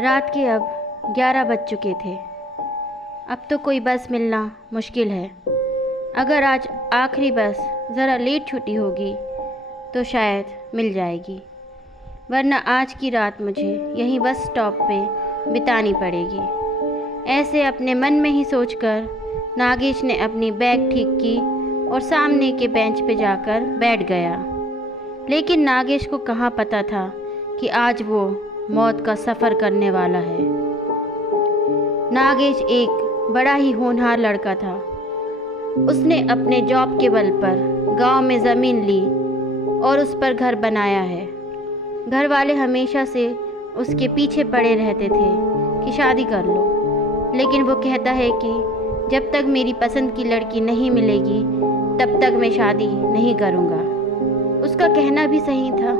रात के अब 11 बज चुके थे। अब तो कोई बस मिलना मुश्किल है। अगर आज आखिरी बस ज़रा लेट छुट्टी होगी तो शायद मिल जाएगी, वरना आज की रात मुझे यहीं बस स्टॉप पे बितानी पड़ेगी। ऐसे अपने मन में ही सोचकर नागेश ने अपनी बैग ठीक की और सामने के बेंच पे जाकर बैठ गया। लेकिन नागेश को कहाँ पता था कि आज वो मौत का सफ़र करने वाला है। नागेश एक बड़ा ही होनहार लड़का था। उसने अपने जॉब के बल पर गांव में ज़मीन ली और उस पर घर बनाया है। घर वाले हमेशा से उसके पीछे पड़े रहते थे कि शादी कर लो, लेकिन वो कहता है कि जब तक मेरी पसंद की लड़की नहीं मिलेगी तब तक मैं शादी नहीं करूँगा। उसका कहना भी सही था।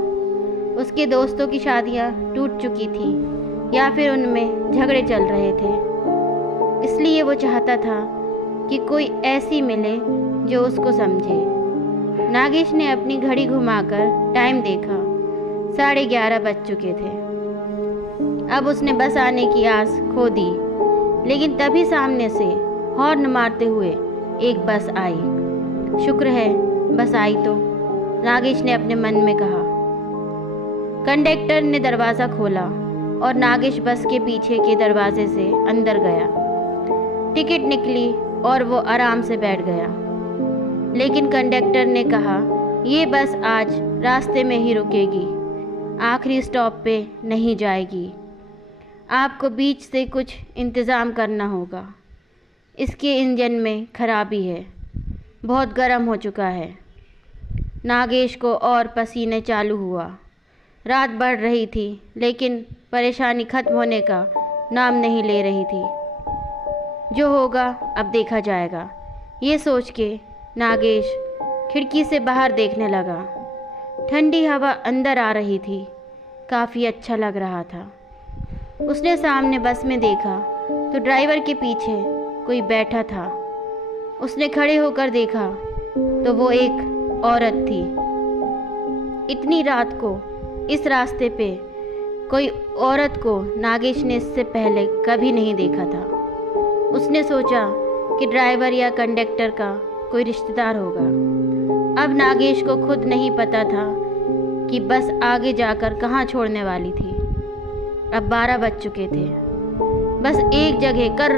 उसके दोस्तों की शादियाँ टूट चुकी थी या फिर उनमें झगड़े चल रहे थे, इसलिए वो चाहता था कि कोई ऐसी मिले जो उसको समझे। नागेश ने अपनी घड़ी घुमाकर टाइम देखा। 11:30 बज चुके थे। अब उसने बस आने की आस खो दी, लेकिन तभी सामने से हॉर्न मारते हुए एक बस आई। शुक्र है बस आई तो, नागेश ने अपने मन में कहा। कंडक्टर ने दरवाज़ा खोला और नागेश बस के पीछे के दरवाजे से अंदर गया। टिकट निकली और वो आराम से बैठ गया। लेकिन कंडक्टर ने कहा, ये बस आज रास्ते में ही रुकेगी, आखिरी स्टॉप पे नहीं जाएगी। आपको बीच से कुछ इंतज़ाम करना होगा। इसके इंजन में खराबी है, बहुत गर्म हो चुका है। नागेश को और पसीने चालू हुआ। रात बढ़ रही थी, लेकिन परेशानी खत्म होने का नाम नहीं ले रही थी। जो होगा अब देखा जाएगा, ये सोच के नागेश खिड़की से बाहर देखने लगा। ठंडी हवा अंदर आ रही थी, काफ़ी अच्छा लग रहा था। उसने सामने बस में देखा तो ड्राइवर के पीछे कोई बैठा था। उसने खड़े होकर देखा तो वो एक औरत थी। इतनी रात को इस रास्ते पे कोई औरत को नागेश ने इससे पहले कभी नहीं देखा था। उसने सोचा कि ड्राइवर या कंडक्टर का कोई रिश्तेदार होगा। अब नागेश को खुद नहीं पता था कि बस आगे जाकर कहाँ छोड़ने वाली थी। अब 12 बज चुके थे। बस एक जगह कर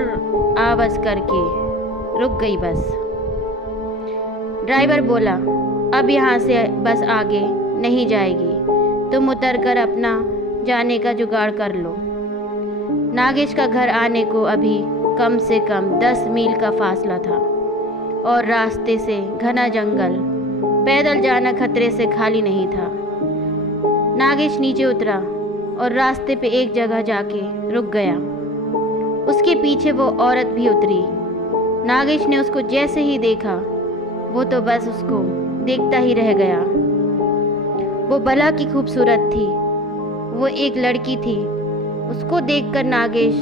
आवाज़ करके रुक गई बस। ड्राइवर बोला, अब यहाँ से बस आगे नहीं जाएगी, तुम उतर कर अपना जाने का जुगाड़ कर लो। नागेश का घर आने को अभी कम से कम 10 मील का फासला था और रास्ते से घना जंगल, पैदल जाना खतरे से खाली नहीं था। नागेश नीचे उतरा और रास्ते पे एक जगह जाके रुक गया। उसके पीछे वो औरत भी उतरी। नागेश ने उसको जैसे ही देखा, वो तो बस उसको देखता ही रह गया। वो भला की खूबसूरत थी। वो एक लड़की थी। उसको देखकर नागेश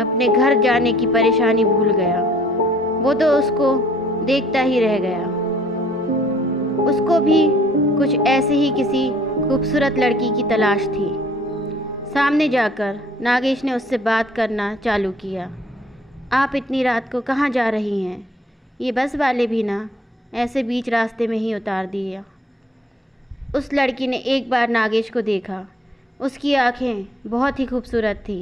अपने घर जाने की परेशानी भूल गया। वो तो उसको देखता ही रह गया। उसको भी कुछ ऐसे ही किसी खूबसूरत लड़की की तलाश थी। सामने जाकर नागेश ने उससे बात करना चालू किया। आप इतनी रात को कहाँ जा रही हैं? ये बस वाले भी ना ऐसे बीच रास्ते में ही उतार दिया। उस लड़की ने एक बार नागेश को देखा। उसकी आंखें बहुत ही खूबसूरत थी।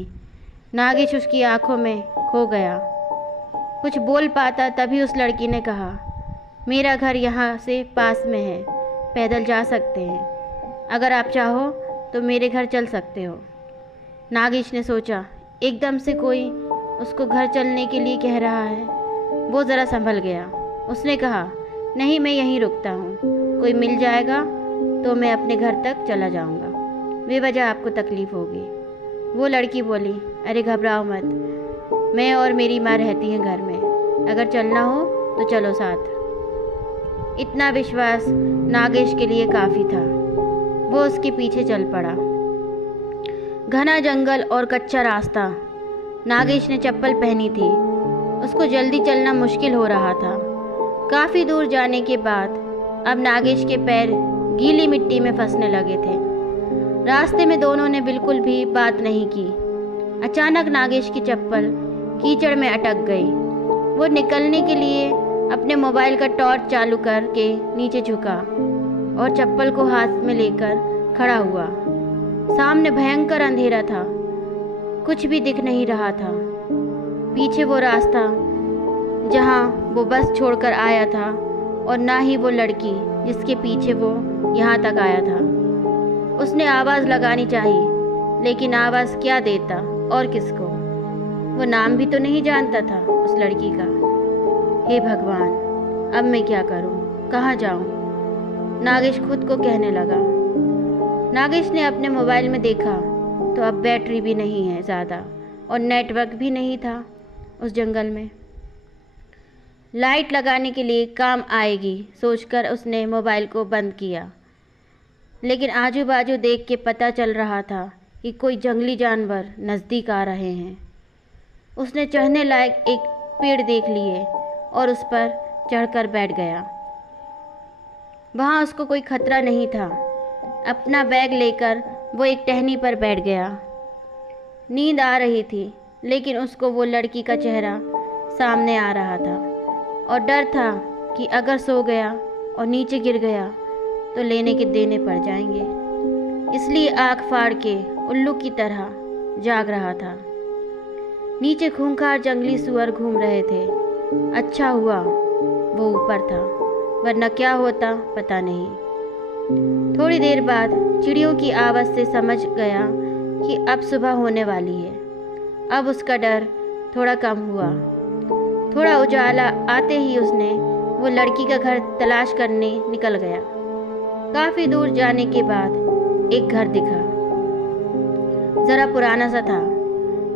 नागेश उसकी आंखों में खो गया। कुछ बोल पाता तभी उस लड़की ने कहा, मेरा घर यहाँ से पास में है, पैदल जा सकते हैं। अगर आप चाहो तो मेरे घर चल सकते हो। नागेश ने सोचा, एकदम से कोई उसको घर चलने के लिए कह रहा है। वो ज़रा संभल गया। उसने कहा, नहीं, मैं यहीं रुकता हूँ, कोई मिल जाएगा तो मैं अपने घर तक चला जाऊँगा, बेवजह आपको तकलीफ़ होगी। वो लड़की बोली, अरे घबराओ मत, मैं और मेरी माँ रहती हैं घर में, अगर चलना हो तो चलो साथ। इतना विश्वास नागेश के लिए काफ़ी था। वो उसके पीछे चल पड़ा। घना जंगल और कच्चा रास्ता। नागेश ने चप्पल पहनी थी। उसको जल्दी चलना मुश्किल हो रहा था। काफ़ी दूर जाने के बाद अब नागेश के पैर गीली मिट्टी में फंसने लगे थे। रास्ते में दोनों ने बिल्कुल भी बात नहीं की। अचानक नागेश की चप्पल कीचड़ में अटक गई। वो निकलने के लिए अपने मोबाइल का टॉर्च चालू करके नीचे झुका और चप्पल को हाथ में लेकर खड़ा हुआ। सामने भयंकर अंधेरा था, कुछ भी दिख नहीं रहा था। पीछे वो रास्ता जहाँ वो बस छोड़कर आया था, और ना ही वो लड़की जिसके पीछे वो यहाँ तक आया था। उसने आवाज़ लगानी चाहिए, लेकिन आवाज़ क्या देता और किसको? वो नाम भी तो नहीं जानता था उस लड़की का। हे भगवान, अब मैं क्या करूं? कहाँ जाऊं? नागेश खुद को कहने लगा। नागेश ने अपने मोबाइल में देखा तो अब बैटरी भी नहीं है ज़्यादा और नेटवर्क भी नहीं था उस जंगल में। लाइट लगाने के लिए काम आएगी सोचकर उसने मोबाइल को बंद किया, लेकिन आजू बाजू देख के पता चल रहा था कि कोई जंगली जानवर नज़दीक आ रहे हैं। उसने चढ़ने लायक एक पेड़ देख लिए और उस पर चढ़कर बैठ गया। वहाँ उसको कोई खतरा नहीं था। अपना बैग लेकर वो एक टहनी पर बैठ गया। नींद आ रही थी, लेकिन उसको वो लड़की का चेहरा सामने आ रहा था और डर था कि अगर सो गया और नीचे गिर गया तो लेने के देने पड़ जाएंगे। इसलिए आँख फाड़ के उल्लू की तरह जाग रहा था। नीचे खूंखार जंगली सुअर घूम रहे थे। अच्छा हुआ वो ऊपर था, वरना क्या होता पता नहीं। थोड़ी देर बाद चिड़ियों की आवाज़ से समझ गया कि अब सुबह होने वाली है। अब उसका डर थोड़ा कम हुआ। थोड़ा उजाला आते ही उसने वो लड़की का घर तलाश करने निकल गया। काफ़ी दूर जाने के बाद एक घर दिखा। ज़रा पुराना सा था।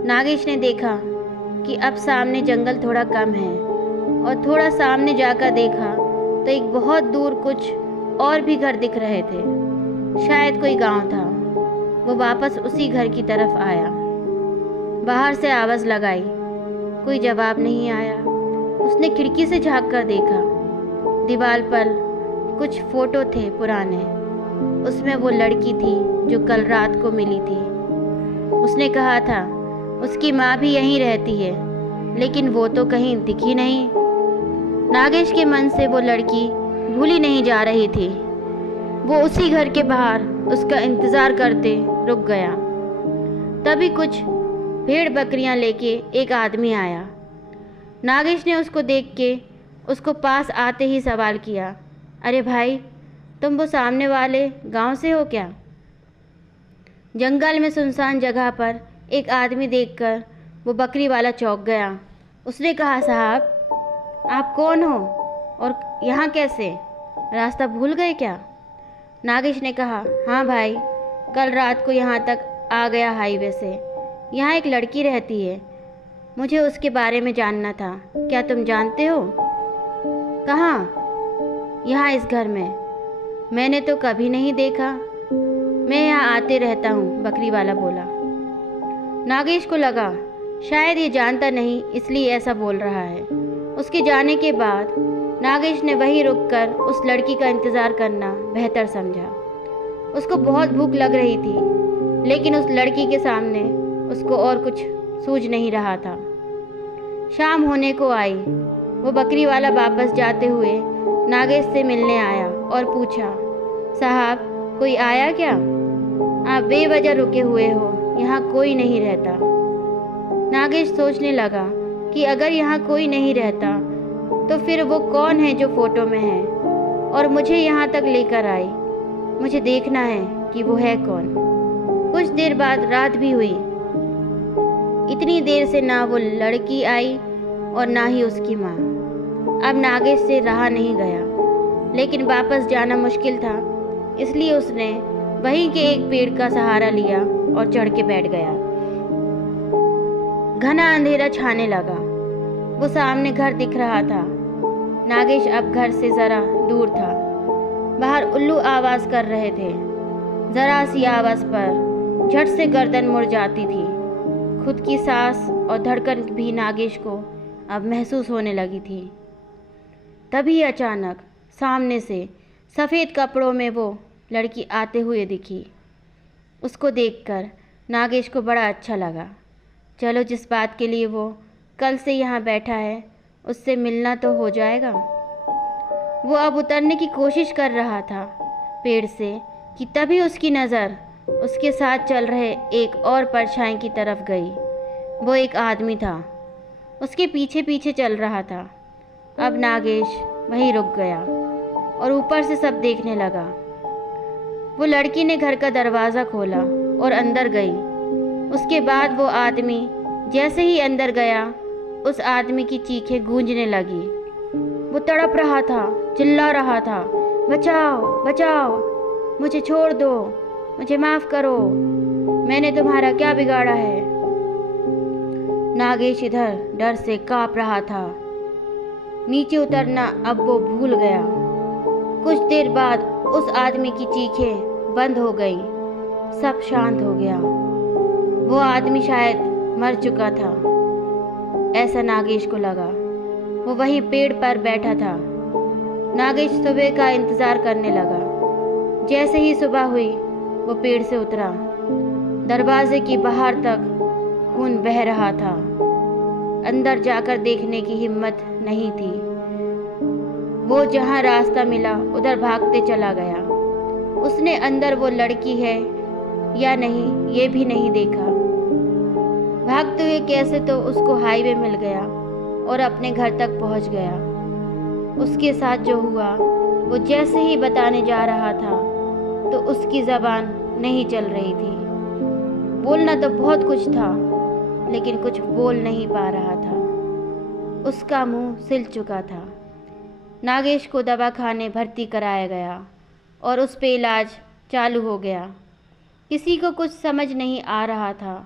नागेश ने देखा कि अब सामने जंगल थोड़ा कम है, और थोड़ा सामने जाकर देखा तो एक बहुत दूर कुछ और भी घर दिख रहे थे। शायद कोई गांव था। वो वापस उसी घर की तरफ आया। बाहर से आवाज़ लगाई, कोई जवाब नहीं आया। उसने खिड़की से झांक कर देखा। दीवार पर कुछ फोटो थे पुराने। उसमें वो लड़की थी जो कल रात को मिली थी। उसने कहा था उसकी माँ भी यहीं रहती है, लेकिन वो तो कहीं दिखी नहीं। नागेश के मन से वो लड़की भूली नहीं जा रही थी। वो उसी घर के बाहर उसका इंतज़ार करते रुक गया। तभी कुछ भेड़ बकरियां लेके एक आदमी आया। नागेश ने उसको देख के उसको पास आते ही सवाल किया, अरे भाई, तुम वो सामने वाले गांव से हो क्या? जंगल में सुनसान जगह पर एक आदमी देखकर वो बकरी वाला चौंक गया। उसने कहा, साहब आप कौन हो और यहाँ कैसे? रास्ता भूल गए क्या? नागेश ने कहा, हाँ भाई, कल रात को यहाँ तक आ गया हाईवे से। यहाँ एक लड़की रहती है, मुझे उसके बारे में जानना था। क्या तुम जानते हो? कहाँ? यहाँ इस घर में। मैंने तो कभी नहीं देखा। मैं यहाँ आते रहता हूँ, बकरी वाला बोला। नागेश को लगा शायद ये जानता नहीं इसलिए ऐसा बोल रहा है। उसके जाने के बाद नागेश ने वहीं रुककर उस लड़की का इंतज़ार करना बेहतर समझा। उसको बहुत भूख लग रही थी, लेकिन उस लड़की के सामने उसको और कुछ सूझ नहीं रहा था। शाम होने को आई। वो बकरी वाला वापस जाते हुए नागेश से मिलने आया और पूछा, साहब कोई आया क्या? आप बेवजह रुके हुए हो, यहाँ कोई नहीं रहता। नागेश सोचने लगा कि अगर यहाँ कोई नहीं रहता तो फिर वो कौन है जो फोटो में है और मुझे यहाँ तक लेकर आई। मुझे देखना है कि वो है कौन। कुछ देर बाद रात भी हुई। इतनी देर से ना वो लड़की आई और ना ही उसकी माँ। अब नागेश से रहा नहीं गया, लेकिन वापस जाना मुश्किल था, इसलिए उसने वहीं के एक पेड़ का सहारा लिया और चढ़ के बैठ गया। घना अंधेरा छाने लगा। वो सामने घर दिख रहा था। नागेश अब घर से ज़रा दूर था। बाहर उल्लू आवाज़ कर रहे थे। ज़रा सी आवाज़ पर झट से गर्दन मुड़ जाती थी। खुद की सांस और धड़कन भी नागेश को अब महसूस होने लगी थी। तभी अचानक सामने से सफ़ेद कपड़ों में वो लड़की आते हुए दिखी। उसको देखकर नागेश को बड़ा अच्छा लगा। चलो, जिस बात के लिए वो कल से यहाँ बैठा है उससे मिलना तो हो जाएगा। वो अब उतरने की कोशिश कर रहा था पेड़ से कि तभी उसकी नज़र उसके साथ चल रहे एक और परछाई की तरफ गई। वो एक आदमी था, उसके पीछे पीछे चल रहा था। अब नागेश वहीं रुक गया और ऊपर से सब देखने लगा। वो लड़की ने घर का दरवाज़ा खोला और अंदर गई। उसके बाद वो आदमी जैसे ही अंदर गया, उस आदमी की चीखें गूंजने लगी। वो तड़प रहा था, चिल्ला रहा था, बचाओ बचाओ, मुझे छोड़ दो, मुझे माफ़ करो, मैंने तुम्हारा क्या बिगाड़ा है। नागेश इधर डर से काँप रहा था। नीचे उतरना अब वो भूल गया। कुछ देर बाद उस आदमी की चीखें बंद हो गईं, सब शांत हो गया। वो आदमी शायद मर चुका था, ऐसा नागेश को लगा। वो वहीं पेड़ पर बैठा था। नागेश सुबह का इंतज़ार करने लगा। जैसे ही सुबह हुई वो पेड़ से उतरा। दरवाजे की बाहर तक खून बह रहा था। अंदर जाकर देखने की हिम्मत नहीं थी। वो जहाँ रास्ता मिला उधर भागते चला गया। उसने अंदर वो लड़की है या नहीं ये भी नहीं देखा। भागते हुए कैसे तो उसको हाईवे मिल गया और अपने घर तक पहुंच गया। उसके साथ जो हुआ वो जैसे ही बताने जा रहा था तो उसकी ज़बान नहीं चल रही थी। बोलना तो बहुत कुछ था लेकिन कुछ बोल नहीं पा रहा था। उसका मुंह सिल चुका था। नागेश को दवाखाने भर्ती कराया गया और उस पे इलाज चालू हो गया। किसी को कुछ समझ नहीं आ रहा था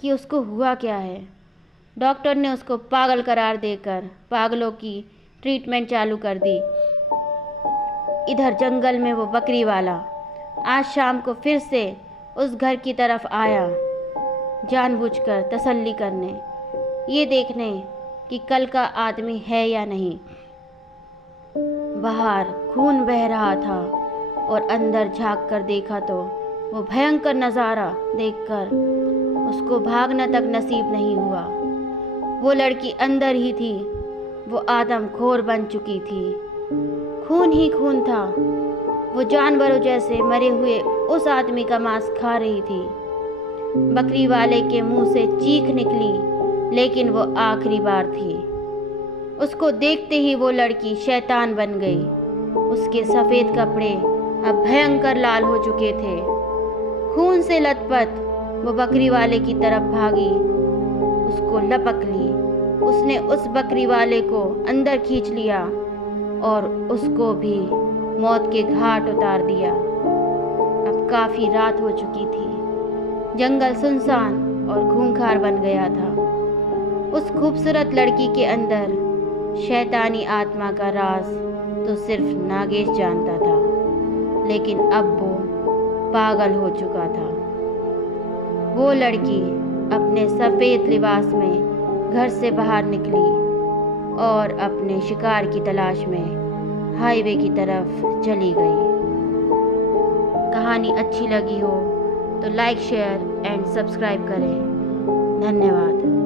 कि उसको हुआ क्या है। डॉक्टर ने उसको पागल करार देकर पागलों की ट्रीटमेंट चालू कर दी। इधर जंगल में वो बकरी वाला आज शाम को फिर से उस घर की तरफ आया, जानबूझकर तसल्ली करने, ये देखने कि कल का आदमी है या नहीं। बाहर खून बह रहा था और अंदर झांक कर देखा तो वो भयंकर नज़ारा देखकर उसको भागना तक नसीब नहीं हुआ। वो लड़की अंदर ही थी। वो आदमखोर बन चुकी थी। खून ही खून था। वो जानवरों जैसे मरे हुए उस आदमी का मांस खा रही थी। बकरी वाले के मुंह से चीख निकली, लेकिन वो आखिरी बार थी। उसको देखते ही वो लड़की शैतान बन गई। उसके सफ़ेद कपड़े अब भयंकर लाल हो चुके थे। खून से लथपथ वो बकरी वाले की तरफ भागी, उसको लपक ली। उसने उस बकरी वाले को अंदर खींच लिया और उसको भी मौत के घाट उतार दिया। अब काफ़ी रात हो चुकी थी। जंगल सुनसान और खूंखार बन गया था। उस खूबसूरत लड़की के अंदर शैतानी आत्मा का राज तो सिर्फ नागेश जानता था, लेकिन अब वो पागल हो चुका था। वो लड़की अपने सफ़ेद लिबास में घर से बाहर निकली और अपने शिकार की तलाश में हाईवे की तरफ चली गई। कहानी अच्छी लगी हो तो लाइक, शेयर एंड सब्सक्राइब करें। धन्यवाद।